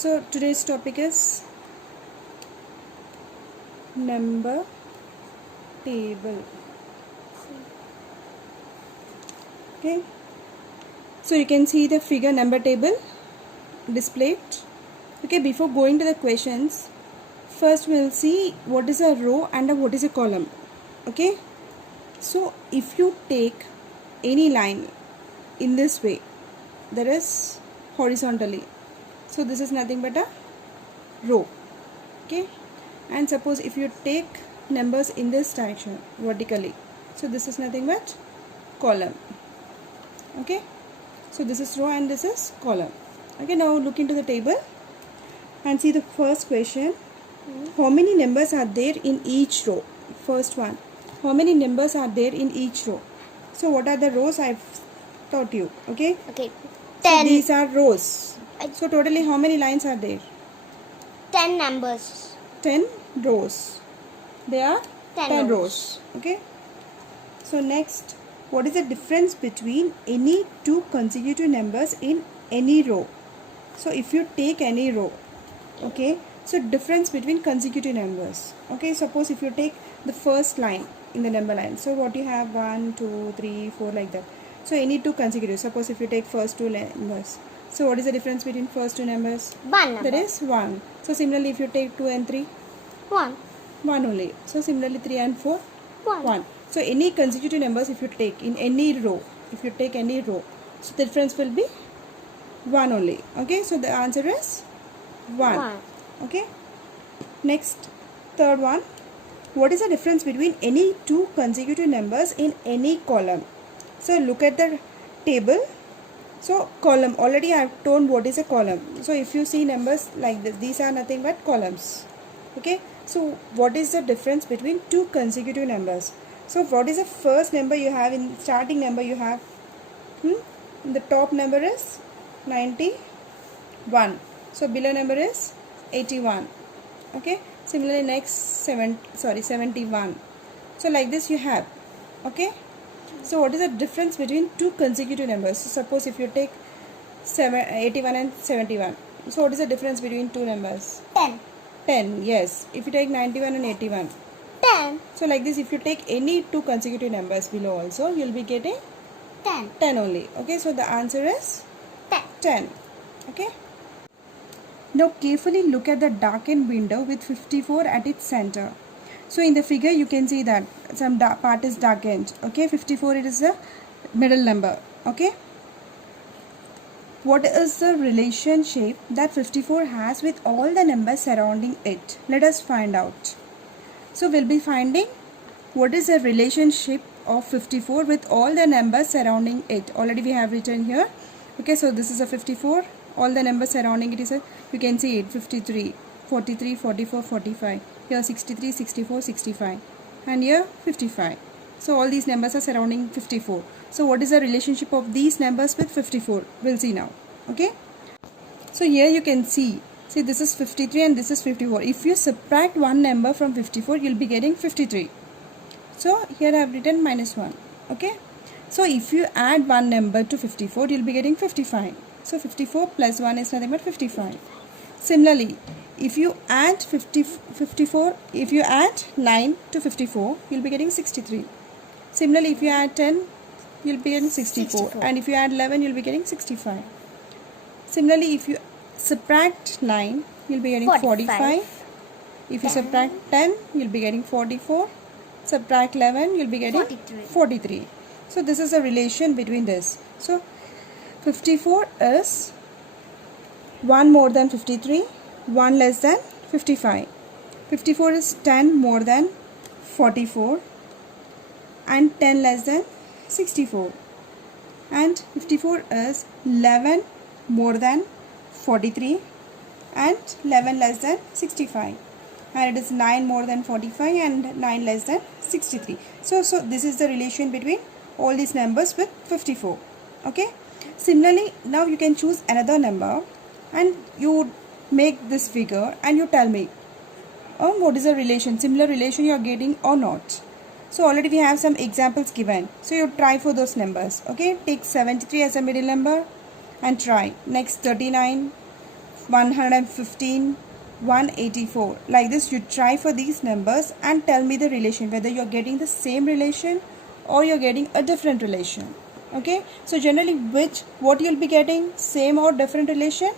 So today's topic is number table. Okay, so you can see the figure number table displayed. Okay, before going to the questions, first we'll see what is a row and what is a column. Okay, so if you take any line in this way, that is horizontally, so this is nothing but a row. Okay, and suppose if you take numbers in this direction vertically, so this is nothing but column. Okay, so this is row and this is column. Okay, now look into the table and see the first question. How many numbers are there in each row? First one, how many numbers are there in each row? So what are the rows? I've taught you. Okay, Okay. so 10. these are rows. So totally how many lines are there? 10 numbers. 10 rows. There are 10 10 rows. Okay, so next, what is the difference between any two consecutive numbers in any row? So if you take any row, okay, so difference between consecutive numbers. Okay, suppose if you take the first line in the number line, so what you have 1 2 3 4 like that. So any two consecutive, suppose if you take first two numbers, so what is the difference between first two numbers? 1 number. That is 1. So similarly if you take 2 and 3, 1. 1 only. So similarly 3 and 4, 1. 1. So any consecutive numbers if you take in any row, if you take any row, so the difference will be 1 only. Okay, so the answer is 1. 1. Okay, next, third one, what is the difference between any two consecutive numbers in any column? So look at the table. So column, already I have told what is a column. So if you see numbers like this, these are nothing but columns. Okay, so what is the difference between two consecutive numbers? So what is the first number you have in starting number you have? The top number is 91. So below number is 81. Okay, similarly next 71. So like this you have. Okay, so what is the difference between two consecutive numbers? So suppose if you take 81 and 71, so what is the difference between two numbers? 10. 10. Yes, if you take 91 and 81, 10. so like this if you take any two consecutive numbers below also, you will be getting 10. 10 only. Okay, so the answer is 10. 10. Okay, now carefully look at the darkened window with 54 at its center. So in the figure you can see that some part is darkened. Okay, 54 it is the middle number. Okay, what is the relationship that 54 has with all the numbers surrounding it? Let us find out. So we'll be finding what is the relationship of 54 with all the numbers surrounding it. Already we have written here. Okay, so this is a 54. All the numbers surrounding it is a, you can see it, 53, 43, 44, 45. Here 63, 64, 65. And here 55. So all these numbers are surrounding 54. So what is the relationship of these numbers with 54? We'll see now. Okay. So here you can see this is 53 and this is 54. If you subtract one number from 54, you'll be getting 53. So here I have written -1. Okay. So if you add one number to 54, you'll be getting 55. So 54 plus 1 is nothing but 55. Similarly, if you add 54, if you add 9 to 54, you'll be getting 63. Similarly, if you add 10, you'll be getting 64. And if you add 11, you'll be getting 65. Similarly, if you subtract 9, you'll be getting 45. If you subtract 10, you'll be getting 44. Subtract 11, you'll be getting 43. So this is a relation between this. So 54 is 1 more than 53, 1 less than 55. 54 is 10 more than 44 and 10 less than 64. And 54 is 11 more than 43 and 11 less than 65. And it is 9 more than 45 and 9 less than 63. So this is the relation between all these numbers with 54. Okay. Similarly, now you can choose another number and you make this figure and you tell me what is the relation, similar relation you are getting or not. So already we have some examples given. So you try for those numbers. Okay, take 73 as a middle number and try. Next 39, 115, 184. Like this, you try for these numbers and tell me the relation, whether you're getting the same relation or you're getting a different relation. Okay, so generally what you'll be getting, same or different relation?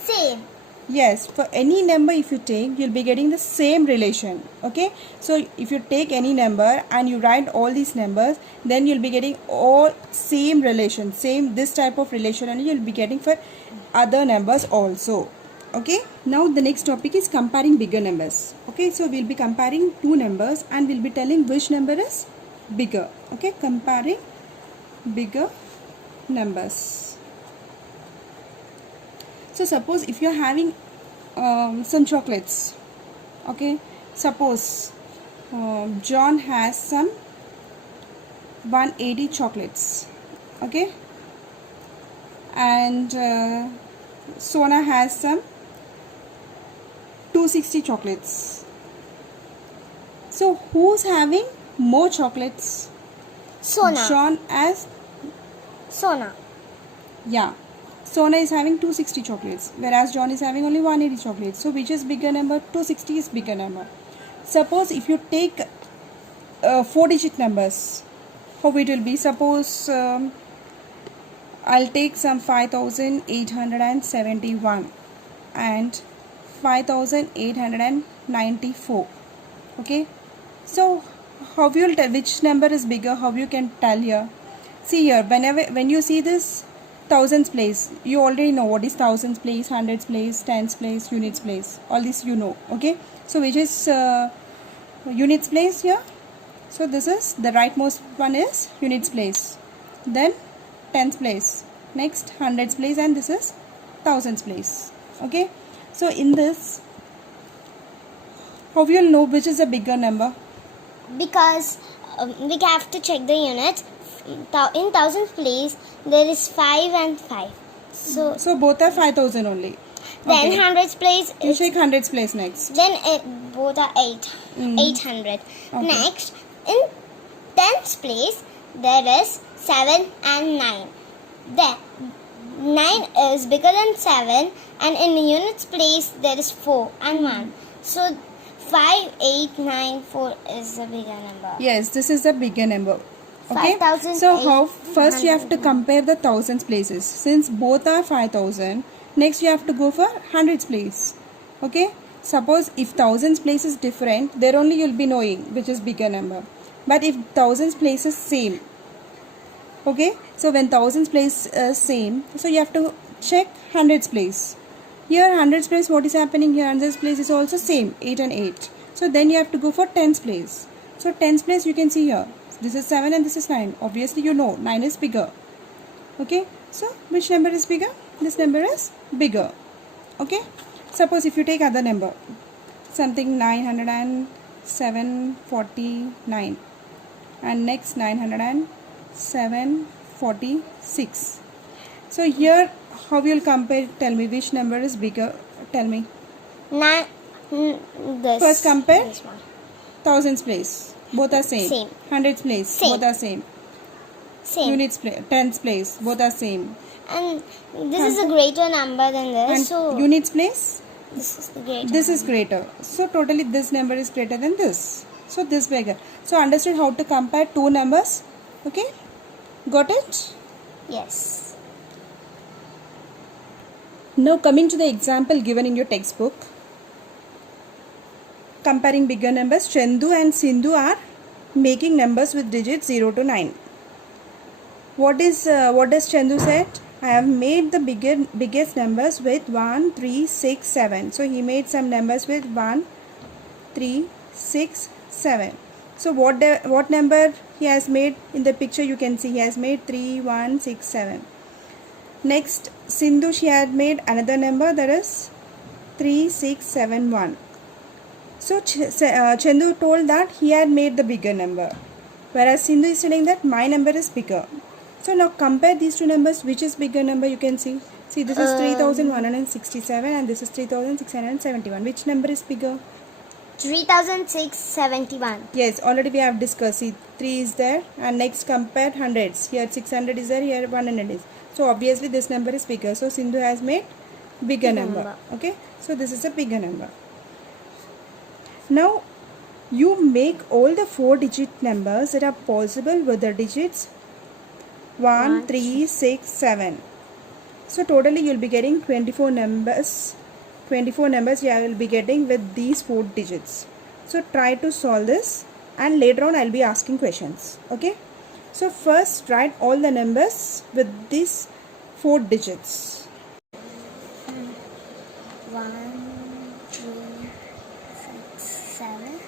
Same. Yes, for any number if you take, you'll be getting the same relation. Okay, so if you take any number and you write all these numbers, then you'll be getting all same relation, same this type of relation, and you'll be getting for other numbers also. Okay, now the next topic is comparing bigger numbers. Okay, so we'll be comparing two numbers and we'll be telling which number is bigger. Okay, comparing bigger numbers. So suppose if you're having some chocolates, okay, suppose John has some 180 chocolates, okay, and Sona has some 260 chocolates. So who's having more chocolates? Sona. John as, Sona. yeah, Sona is having 260 chocolates, whereas John is having only 180 chocolates. So which is bigger number? 260 is bigger number. Suppose if you take 4-digit numbers, how it will be? Suppose I'll take some 5,871 and 5,894. Okay, so how you will tell which number is bigger? How you can tell here? See here, when you see this thousands place, you already know what is thousands place, hundreds place, tens place, units place. All this you know. Okay, so which is units place here? So this is the rightmost one is units place. Then tens place, next hundreds place, and this is thousands place. Okay, so in this, how you'll know which is a bigger number? Because we have to check the units. In thousands place, there is 5 and 5. So both are 5,000 only. then Okay. hundreds place, You check hundreds place next. then both are 8. Mm. 800. Okay. Next, in tens place, there is 7 and 9. Then 9 is bigger than 7, and in units place, there is 4 and 1. So 5894 is the bigger number. Yes, this is the bigger number. Okay. 5,000. So how first you have to compare the thousands places. Since both are 5,000, next you have to go for hundreds place. Okay. Suppose if thousands place is different, there only you'll be knowing which is bigger number. But if thousands place is same, okay. So when thousands place is same, so you have to check hundreds place. Here hundreds place, what is happening here? Hundreds place is also same, 8 and 8. So then you have to go for tens place. So tens place you can see here. This is 7 and this is 9. Obviously you know 9 is bigger. Okay. So which number is bigger? This number is bigger. Okay. Suppose if you take other number, something 907.49 and next 907.46. So here how you will compare? Tell me which number is bigger. Tell me. This. First compare. This one. Thousands place. Both are same. Same. Hundreds place. Same. Both are same. Same. Units place. Tens place. Both are same. And this is a greater number than this. And So units place. this is the greater. This is greater. So totally this number is greater than this. So this bigger. So understood how to compare two numbers. Okay. Got it? Yes. Now coming to the example given in your textbook. Comparing bigger numbers, Chandu and Sindhu are making numbers with digits 0 to 9. What does Chandu said? I have made the biggest numbers with 1, 3, 6, 7. So he made some numbers with 1, 3, 6, 7. So what number he has made in the picture? You can see he has made 3, 1, 6, 7. Next, Sindhu, she had made another number, that is 3, 6, 7, 1. So Chandu told that he had made the bigger number, whereas Sindhu is telling that my number is bigger. So now compare these two numbers, which is bigger number? You can see. See, this is 3,167 and this is 3,671. Which number is bigger? 3,671. Yes, already we have discussed. See, 3 is there, and next compare hundreds. Here 600 is there, here 100 is. So obviously this number is bigger. So Sindhu has made bigger number. Okay, so this is a bigger number. Now you make all the 4-digit numbers that are possible with the digits 1, 3, 6, 7. So totally you'll be getting 24 numbers. 24 numbers you will be getting with these 4 digits. So try to solve this, and later on I'll be asking questions. Okay, so first write all the numbers with these 4 digits. 1, 2, 6, 7.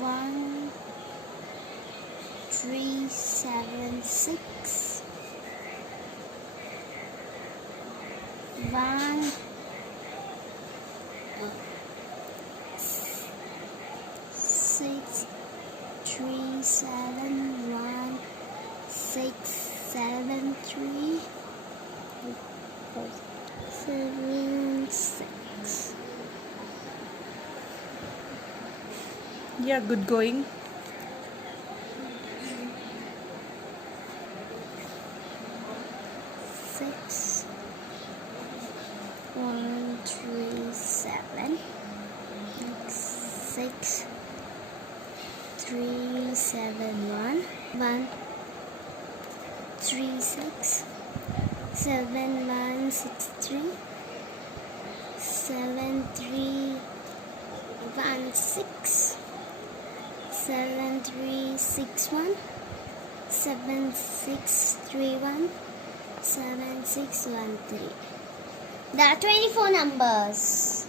1, 3, 7, 6. 1, 6, 3, 7, 1, 6, 7, 3, 7, 6. Yeah, good going. Six, 1, 3, 7, 6, 3, 7, 1, 1, 3, 6, 7, 1, 6, 3, 7, 3, 1, 6, 7, 3, 6, 1, 7, 6, 3, 1, 7, 6, 1, 3. There are 24 numbers.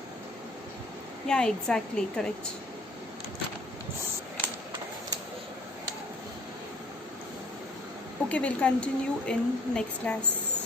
Yeah, exactly, correct. Okay, we'll continue in next class.